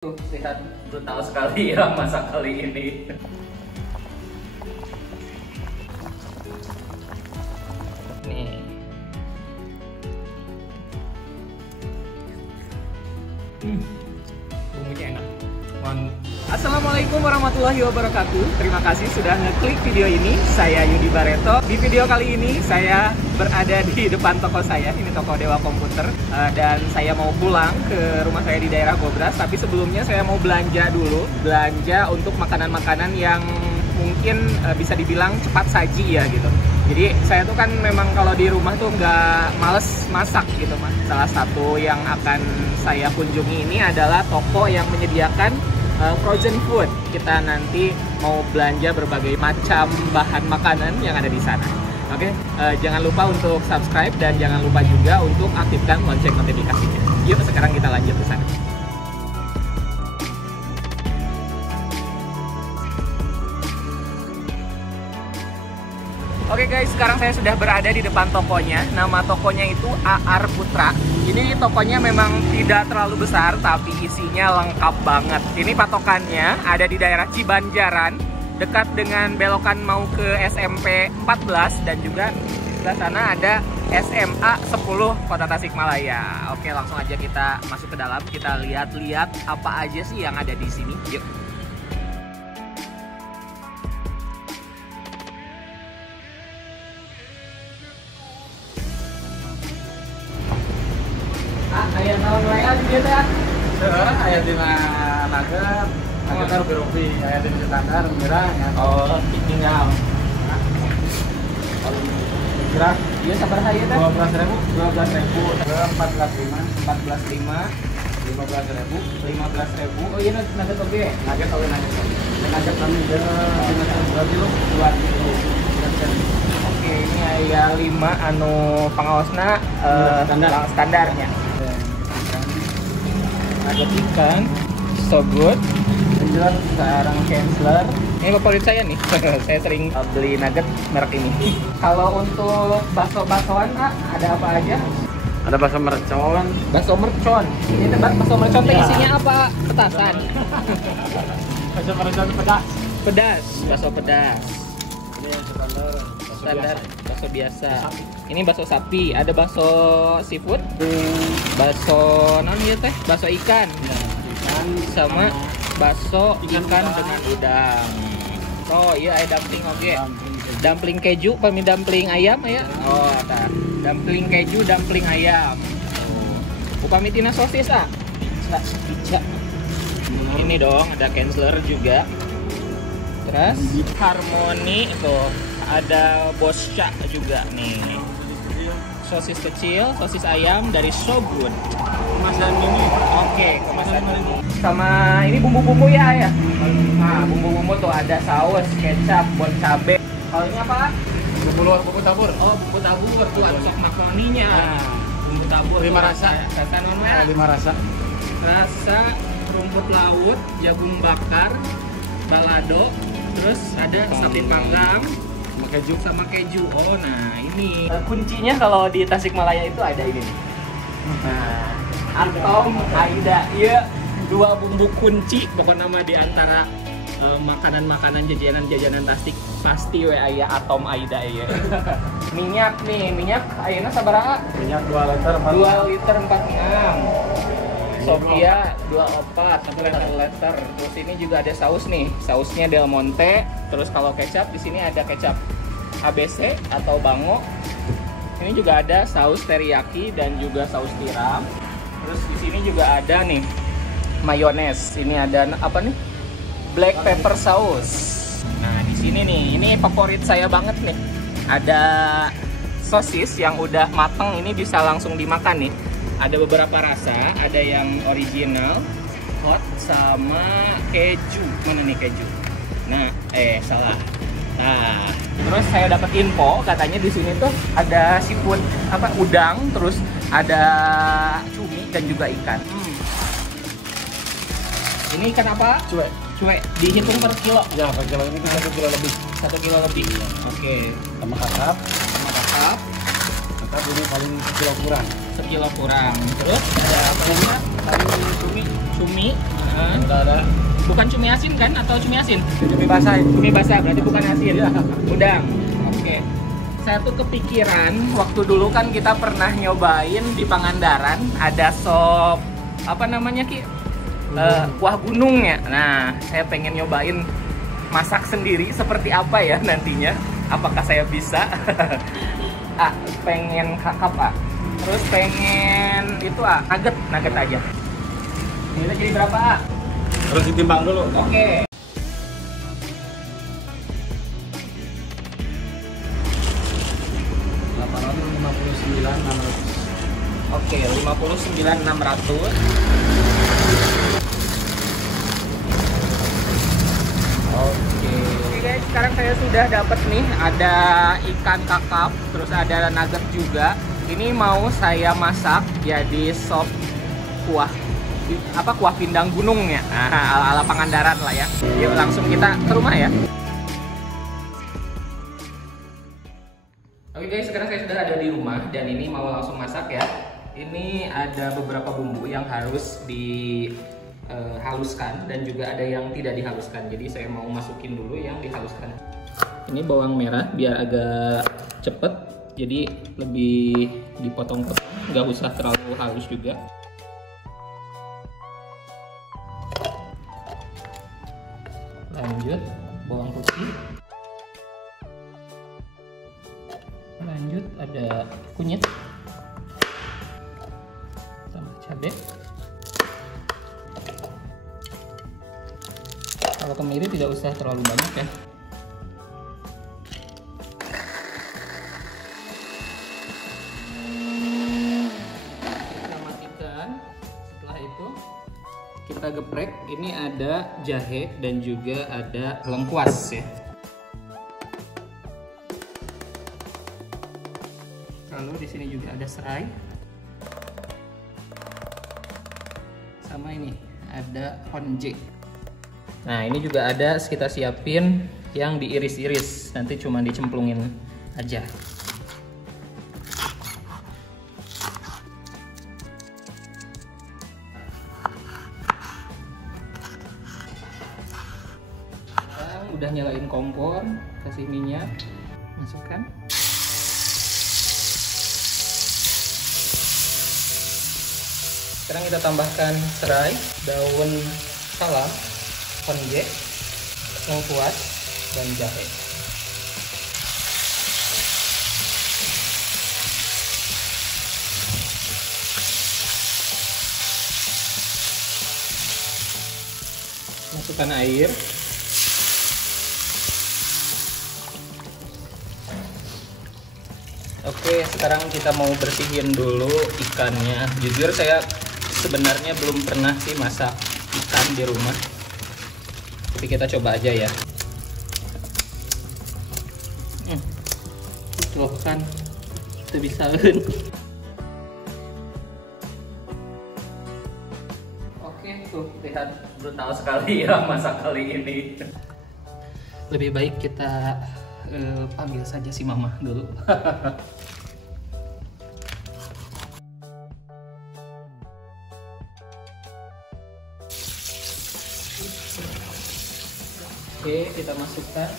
Lihat brutal sekali ya masak kali ini. Nih. Bumbunya enak. Assalamualaikum warahmatullahi wabarakatuh. Terima kasih sudah ngeklik video ini. Saya Yudi Bareto. Di video kali ini saya berada di depan toko saya. Ini toko Dewa Komputer. Dan saya mau pulang ke rumah saya di daerah Gobras. Tapi sebelumnya saya mau belanja dulu. Belanja untuk makanan-makanan yang mungkin bisa dibilang cepat saji ya gitu. Jadi saya tuh kan memang kalau di rumah tuh nggak males masak gitu mas. Salah satu yang akan saya kunjungi ini adalah toko yang menyediakan frozen food. Kita nanti mau belanja berbagai macam bahan makanan yang ada di sana. Oke, jangan lupa untuk subscribe dan jangan lupa juga untuk aktifkan lonceng notifikasinya. Yuk sekarang kita lanjut ke sana. Oke guys, sekarang saya sudah berada di depan tokonya. Nama tokonya itu AR Putra. Ini tokonya memang tidak terlalu besar, tapi isinya lengkap banget. Ini patokannya ada di daerah Cibanjaran, dekat dengan belokan mau ke SMP 14 dan juga sebelah sana ada SMA 10 Kota Tasikmalaya. Oke, langsung aja kita masuk ke dalam. Kita lihat-lihat apa aja sih yang ada di sini. Yuk. Ayah tahun layan gitu ya? Ayah di nugget, nuggetnya rupi-rupi, ayah di standar, merah ya. Oh, tinggal. Gerak, Iya sabar hayat kan? 12.000, 14.500, 14.500, 15.000, 15.000. Oh iya nugget oke. nugget oke nugget. Nugget kami dia 2 kilo, 2 kilo. Oke, ini aya 5 anu pangaosna standarnya. Nugget ikan, so good. Penjual Sarang Chancellor. Ini favorit saya nih. Saya sering beli nugget merek ini. Kalau untuk bakso-baksoan Kak, ada apa aja? ada bakso mercon. Bakso mercon. Ini bakso mercon teh Ya. isinya apa? Petasan. Bakso mercon pedas. Pedas, bakso pedas. Ini yang standar. Standar bakso biasa. Ini bakso sapi, ada bakso seafood, bakso non ya teh, bakso ikan, Ikan sama bakso ikan ikan udang. dengan udang. Oh iya, ada dumpling oke. dumpling. Dumpling keju, pami dumpling ayam ya. Oh, ada dumpling keju, dumpling ayam. Oh, upami tina sosis ah. Pizza. Ini dong, ada Chancellor juga. Terus Harmoni tuh, ada Boscha juga nih. Sosis kecil, sosis ayam dari Shogun. Kemasan ini. Oke, kemasan ini. Sama ini bumbu-bumbu ya ya. Nah, bumbu-bumbu tuh ada saus, kecap, bon cabe. Kalau ini apa? Bumbu luar, bumbu tabur. Oh, bumbu tabur tuh ada sok makaroninya. Bumbu tabur 5 tuh rasa. ada rasa namanya. 5 rasa. Rasa rumput laut, jagung bakar, balado, terus ada sate panggang Sama keju. sama keju. Oh, nah ini kuncinya kalau di Tasikmalaya itu ada ini. Nah, Atom Aida, iya dua bumbu kunci pokoknya nama di antara makanan-makanan jajanan Tasik pasti we aya Atom Aida ya. Minyak nih, minyak ayeuna sabaraha? Minyak 2 liter. 2 liter 46. Sofia 24 1 liter. Terus ini juga ada saus nih, sausnya Del Monte. Terus kalau kecap di sini ada kecap ABC atau Bango. Ini juga ada saus teriyaki dan juga saus tiram. Terus di sini juga ada nih mayones. Ini ada apa nih? Black pepper sauce. Nah, di sini nih, ini favorit saya banget nih. Ada sosis yang udah mateng, ini bisa langsung dimakan nih. Ada beberapa rasa, ada yang original, hot, sama keju. Mana nih keju? Nah, salah. Nah, terus saya dapat info katanya di sini tuh ada seafood apa udang, terus ada cumi dan juga ikan. Ini ikan apa? Cuek. Cuek. Dihitung per kilo. Ya, per kilo ini 1 kilo lebih. 1 kilo lebih. Oke. Sama kakap. Sama kakap. Kakap ini paling 1 kilo kurang. 1 kilo kurang. Terus ada apa lagi? Paling cumi. cumi. Enggak ada. Bukan cumi asin kan? Atau cumi asin? Cumi basah itu. Cumi basah berarti bukan asin. Iya. Udang. Oke. Saya tuh kepikiran waktu dulu kan kita pernah nyobain di Pangandaran ada sop apa namanya Ki? Kuah gunung ya. Nah, saya pengen nyobain masak sendiri seperti apa ya nantinya. Apakah saya bisa? Pengen kakap Terus pengen itu nugget aja. Ini jadi berapa Harus ditimbang dulu. Oke. Oke, 59.600. Oke guys, sekarang saya sudah dapat nih ada ikan kakap, terus ada nugget juga. Ini mau saya masak jadi sop kuah pindang gunung ya. Ala Pangandaran lah ya. Yuk langsung kita ke rumah ya. Oke guys, sekarang saya sudah ada di rumah dan ini mau langsung masak ya. Ini ada beberapa bumbu yang harus dihaluskan dan juga ada yang tidak dihaluskan. Jadi saya mau masukin dulu yang dihaluskan. Ini bawang merah biar agak cepet, jadi lebih dipotong-potong, nggak usah terlalu halus juga. Lanjut bawang putih. Lanjut ada kunyit, tambah cabai. Kalau kemiri tidak usah terlalu banyak ya. Kita matikan. Setelah itu kita geprek. Ini ada jahe dan juga ada lengkuas ya. Lalu di sini juga ada serai. Sama ini ada honje. Nah, ini juga ada kita siapin yang diiris-iris. Nanti cuma dicemplungin aja. Sekarang udah nyalain kompor, kasih minyak, masukkan. Sekarang kita tambahkan serai, daun salam, honje, lengkuas, dan jahe. Masukkan air. Oke, sekarang kita mau bersihin dulu ikannya. Jujur saya sebenarnya belum pernah sih masak ikan di rumah, tapi kita coba aja ya. Tuh kan, kita bisain. Oke, tuh lihat brutal sekali ya masak kali ini. Lebih baik kita panggil saja si mama dulu. Oke, kita masukkan.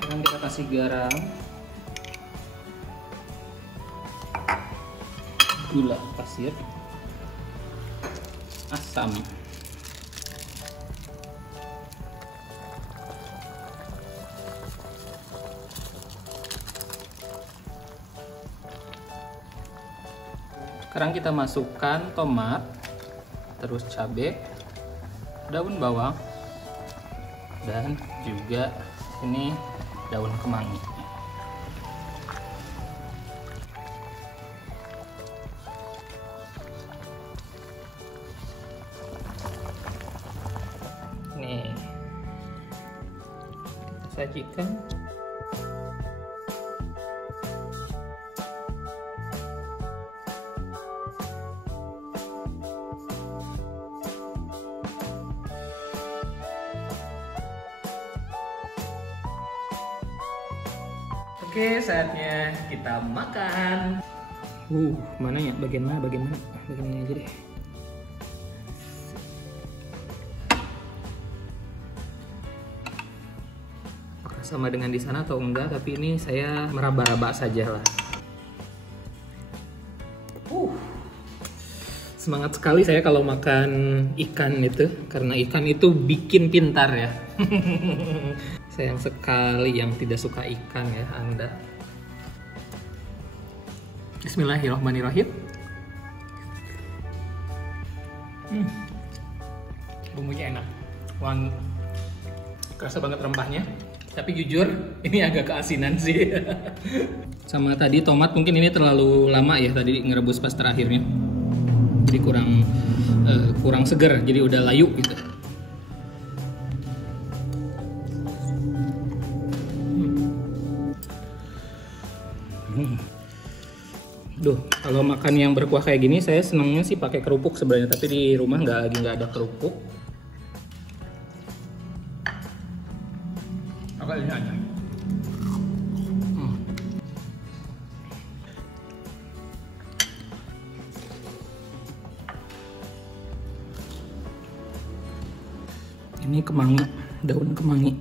Sekarang kita kasih garam, gula pasir, asam. Sekarang kita masukkan tomat, terus cabai, daun bawang, dan juga ini daun kemangi. Nih, kita sajikan. Oke, saatnya kita makan. Mana ya? Bagian mana? Bagian ini aja deh. Apakah sama dengan di sana atau enggak? Tapi ini saya meraba-raba saja lah. Semangat sekali saya kalau makan ikan itu, karena ikan itu bikin pintar ya. Sayang sekali yang tidak suka ikan ya Anda. Bismillahirrahmanirrahim. Bumbunya enak, wangi, kerasa banget rempahnya. Tapi jujur ini agak keasinan sih. Sama tadi tomat mungkin ini terlalu lama ya tadi ngerebus pas terakhirnya. Jadi kurang seger, jadi udah layu gitu. Duh, kalau makan yang berkuah kayak gini saya senangnya sih pakai kerupuk sebenarnya, tapi di rumah nggak ada kerupuk. Agak ini aja. Ini kemangi, daun kemangi.